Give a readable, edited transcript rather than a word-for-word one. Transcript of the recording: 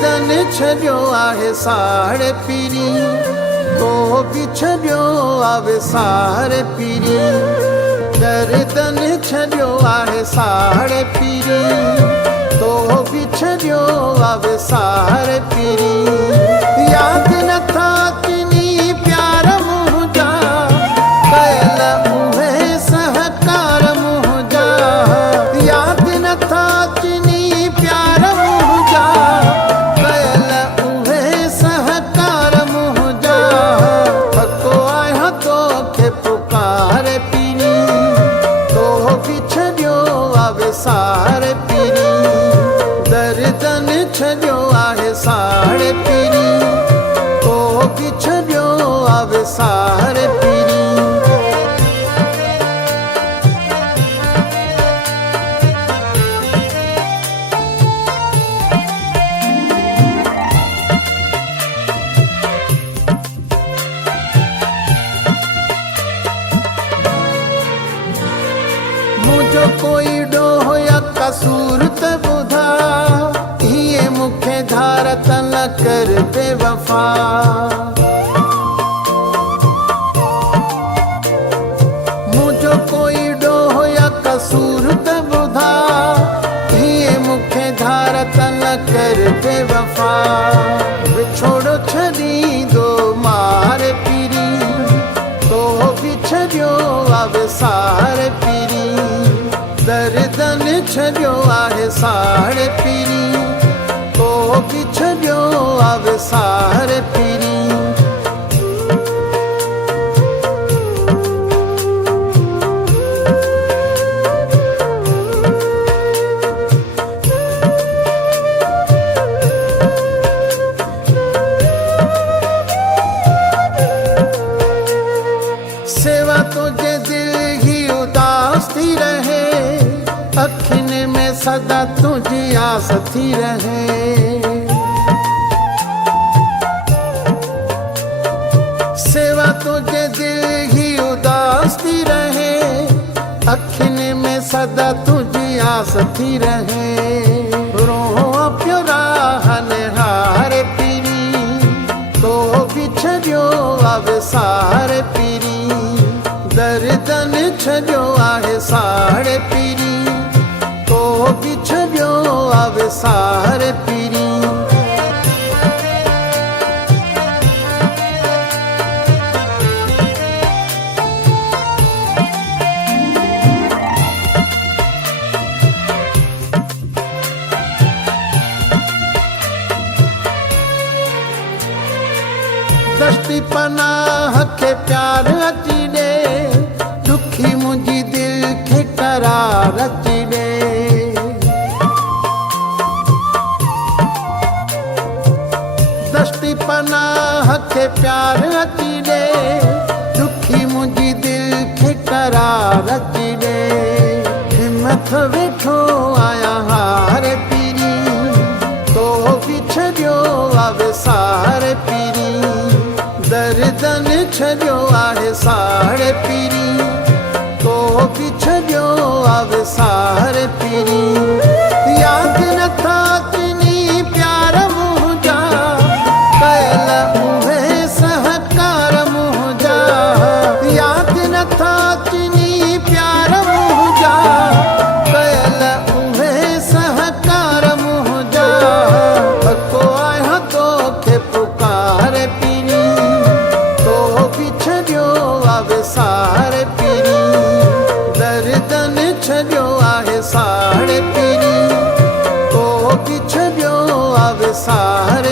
दर्दन छॾियो आहे साड़े पीरी, तो बि छॾियो आहे साड़े पीरी। दर्दन छॾियो आहे साड़े पीरी, तो बि छॾियो आहे साड़े पीरी। यादि नथा अचनि प्यार मुंहिंजा, कयल उहे सहकार मुंहिंजा। यादि नथा अचनि प्यार मुंहिंजा, कयल उहे सहकार मुंहिंजा। थको आहियां तोखे पुकारे पीरी, तो बि छॾियो आहे साड़े पीरी। दर्दन छॾियो आहे साड़े पीरी, तो बि छॾियो आहे साड़े पीरी। मुझो कोई ॾोह या कसूर त ॿुधा, हीअ मूंखे धार त न कर बेवफा। मुझो कोई ॾोह या कसूर त ॿुधा, हीअ मूंखे धार त न कर बेवफा। विछोड़ो छॾींदो मारे पीरी, तो बि छॾियो आहे साड़े पीरी। दर्दन छॾियो आहे साड़े पीरी, तो बि छॾियो आहे साड़े पीरी। सेवा तुझे दिल ही उदास थी रहे, अखियुनि में सदा तुझी आस थी रहे। सेवा तुझे दिल ही उदास थी रहे, अखियुनि में सदा तुझी आस थी रहे। रोआ पियो राह निहारे पीरी, तो बि छॾियो आहे साड़े पीरी। दर्दन छॾियो आहे साड़े पीरी, तो बि छॾियो आहे साड़े पीरी। दस्ती पनाह खे प्यार अची ॾे, दुखी मुंहिंजी दिल खे करार अची ॾे। दस्ती पनाह खे प्यार अची ॾे, दुखी मुंहिंजी दिल खे करार अची ॾे। हिमत वेठो आहियां हारे पीरी, तो बि छॾियो आहे साड़े पीरी। दर्दन छॾियो आहे साड़े पीरी, तो बि छॾियो आहे साड़े पीरी। यादि नथा अचनि प्यार मुंहिंजा, कयल उहे सहकार मुंहिंजा। यादि नथा अचनि प्यार मुंहिंजा, कयल उहे सहकार मुंहिंजा। थको आहियां तोखे पुकारे पीरी, तो बि छॾियो आहे साड़े पीरी। दर्दन छॾियो आहे साड़े पीरी, तो बि छॾियो आहे साड़े